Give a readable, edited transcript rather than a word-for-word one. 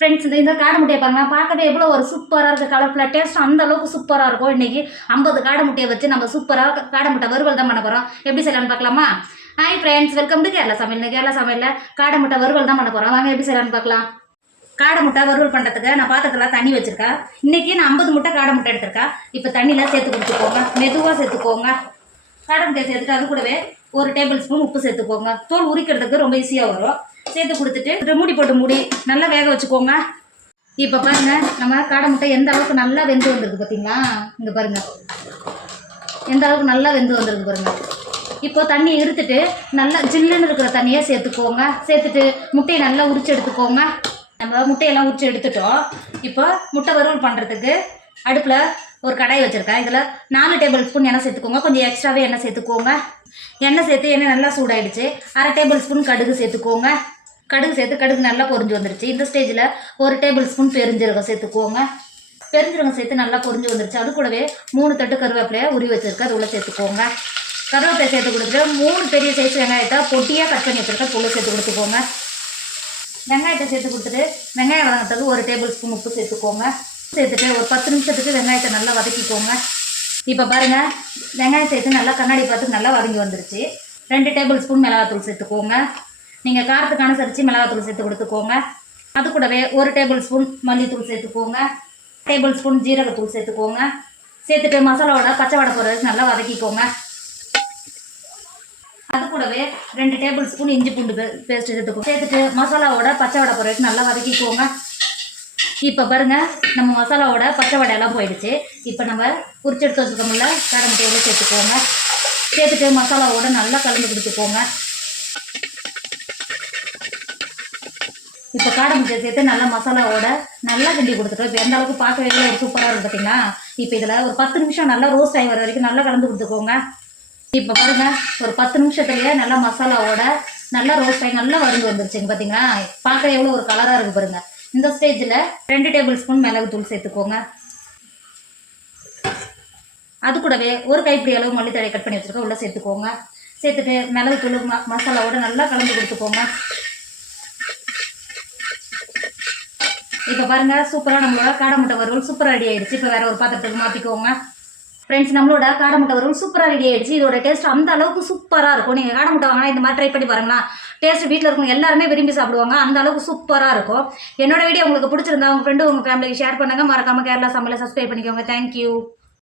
Friends இந்த காடை முட்டையை பாருங்கள், பார்க்கவே எவ்வளோ ஒரு சூப்பராக இருக்குது, கலர்ஃபுல்லாக டேஸ்ட் அந்த அளவுக்கு சூப்பராக இருக்கும். இன்றைக்கி 50 காடை முட்டையை வச்சு நம்ம சூப்பராக காடை முட்டை வறுவல் தான் பண்ண போகிறோம். எப்படி செய்யலான்னு பார்க்கலாமா? Hi friends, welcome to Kerala சமையல். கேரளா சமையலில் காடை முட்டை வறுவல் தான் பண்ண போகிறோம். வாங்க எப்படி செய்யலான்னு பார்க்கலாம். காடை முட்டை வறுவல் பண்ணுறதுக்கு நான் பாத்திரத்தில் தண்ணி வச்சுருக்கேன். இன்றைக்கி நான் 50 முட்டை காடை முட்டை எடுத்திருக்கேன். இப்போ தண்ணியில் சேர்த்து கொடுத்துக்கோங்க, மெதுவாக சேர்த்துக்கோங்க. காடை முட்டையை சேர்த்துட்டு அது கூடவே 1 டேபிள் ஸ்பூன் உப்பு சேர்த்துக்கோங்க. தோல் உரிக்கிறதுக்கு ரொம்ப ஈஸியாக வரும். சேர்த்து கொடுத்துட்டு மூடி போட்டு மூடி நல்லா வேக வச்சுக்கோங்க. இப்போ பாருங்கள், நம்ம காடை முட்டை எந்த அளவுக்கு நல்லா வெந்து வந்திருக்கு பார்த்தீங்களா? இங்கே பாருங்கள், எந்த அளவுக்கு நல்லா வெந்து வந்திருக்கு பாருங்கள். இப்போ தண்ணியை எடுத்துட்டு நல்லா ஜில்லுன்னு இருக்கிற தண்ணியை சேர்த்துக்கோங்க. சேர்த்துட்டு முட்டையை நல்லா உரிச்சு எடுத்துக்கோங்க. நம்ம முட்டையெல்லாம் உரிச்சு எடுத்துட்டோம். இப்போ முட்டை வறுவல் பண்ணுறதுக்கு அடுப்பில் ஒரு கடாய் வச்சுருக்கேன். இதில் 4 டேபிள் ஸ்பூன் எண்ணெய் சேர்த்துக்கோங்க. கொஞ்சம் எக்ஸ்ட்ராவே எண்ணெய் சேர்த்துக்கோங்க. எண்ணெய் சேர்த்து எண்ணெய் நல்லா சூடாயிடுச்சு. 1/2 டேபிள் ஸ்பூன் கடுகு சேர்த்துக்கோங்க. கடுகு சேர்த்து கடுகு நல்லா பொரிஞ்சு வந்துருச்சு. இந்த ஸ்டேஜில் 1 டேபிள் ஸ்பூன் பெருஞ்சீரகம் சேர்த்துக்கோங்க. பெருஞ்சீரகம் சேர்த்து நல்லா பொரிஞ்சு வந்துருச்சு. அது கூடவே 3 தட்டு கருவேப்பிலையை உரி வச்சுருக்க அது உள்ள சேர்த்துக்கோங்க. கருவேப்பிலை சேர்த்து கொடுத்துட்டு 3 பெரிய சைஸ் வெங்காயத்தை பொட்டியாக கட் பண்ணி வச்சுருக்க உள்ள சேர்த்து கொடுத்துக்கோங்க. வெங்காயத்தை சேர்த்து கொடுத்துட்டு வெங்காயம் வதங்கிறதுக்கு 1 டேபிள் ஸ்பூன் உப்பு சேர்த்துக்கோங்க. சேர்த்துட்டு ஒரு 10 நிமிஷத்துக்கு வெங்காயத்தை நல்லா வதக்கிக்கோங்க. இப்போ பாருங்கள், வெங்காயம் சேர்த்து நல்லா கண்ணாடி பார்த்து நல்லா வதங்கி வந்துருச்சு. 2 டேபிள் ஸ்பூன் மிளகாத்தூள் சேர்த்துக்கோங்க. நீங்கள் காரத்துக்கு அனுசரித்து மிளகாத்தூள் சேர்த்து கொடுத்துக்கோங்க. அது கூடவே 1 டேபிள் ஸ்பூன் மல்லித்தூள் சேர்த்துக்கோங்க. டேபிள் ஸ்பூன் ஜீரகத்தூள் சேர்த்துக்கோங்க. சேர்த்துட்டு மசாலாவோட பச்சை வடை போகிற வரைக்கும் நல்லா வதக்கிக்கோங்க. அது கூடவே 2 டேபிள் ஸ்பூன் இஞ்சி பூண்டு பேஸ்ட் சேர்த்துக்கோங்க. சேர்த்துட்டு மசாலாவோட பச்சை வடை போகிற வரைக்கும் நல்லா வதக்கிக்கோங்க. இப்போ பாருங்கள், நம்ம மசாலாவோட பச்சை வடையெல்லாம் போயிடுச்சு. இப்போ நம்ம உரிச்சு எடுத்து வச்சுக்கோங்கள காடை முட்டையோட சேர்த்துக்கோங்க. சேர்த்துட்டு மசாலாவோட நல்லா கலந்து கொடுத்துக்கோங்க. இப்போ காடை முட்டையை சேர்த்து நல்லா மசாலாவோட நல்லா கிண்டி கொடுத்துட்டோம். இப்போ எந்த அளவுக்கு பார்க்கவே ஒரு சூப்பராக இருக்கும் பார்த்தீங்களா? இப்போ இதில் ஒரு 10 நிமிஷம் நல்லா ரோஸ்ட் ஆகி வர வரைக்கும் நல்லா கலந்து கொடுத்துக்கோங்க. இப்போ பாருங்கள், ஒரு 10 நிமிஷத்துலேயே நல்லா மசாலாவோட நல்லா ரோஸ்ட் ஆகி நல்லா வறுந்து வந்துருச்சுங்க பார்த்தீங்களா? பார்க்க எவ்வளோ ஒரு கலராக இருக்குது பாருங்கள். இந்த ஸ்டேஜில் 2 டேபிள் ஸ்பூன் மிளகுத்தூள் சேர்த்துக்கோங்க. அது கூடவே ஒரு கைப்பிடி அளவு மல்லித்தழை கட் பண்ணி வச்சுருக்கோம் உள்ள சேர்த்துக்கோங்க. சேர்த்துட்டு மிளகுத்தூள் மசாலாவோட நல்லா கலந்து கொடுத்துக்கோங்க. இப்போ பாருங்கள், சூப்பராக நம்மளோட காடை முட்டை வறுவல் சூப்பராக ரெடி ஆகிடுச்சு. இப்போ வேறு ஒரு பாத்திரத்துக்கு மாற்றிக்கோங்க. ஃப்ரெண்ட்ஸ், நம்மளோட காடை முட்டை வறுவல் சூப்பராக ரெடி ஆகிடுச்சு. இதோட டேஸ்ட் அந்த அளவுக்கு சூப்பராக இருக்கும். நீங்கள் காடை முட்டை வாங்கினா இந்த மாதிரி ட்ரை பண்ணி பாருங்களா. டேஸ்ட் வீட்டில் இருக்கும் எல்லாருமே விரும்பி சாப்பிடுவாங்க. அந்த அளவுக்கு சூப்பராக இருக்கும். என்னோட வீடியோ உங்களுக்கு பிடிச்சிருந்தா உங்கள் ஃப்ரெண்டு உங்கள் ஃபேமிலிக்கு ஷேர் பண்ணுங்கள். மறக்காமல் கேரளா சமையலை சப்ஸ்கிரைப் பண்ணிக்கோங்க. தேங்க்யூ.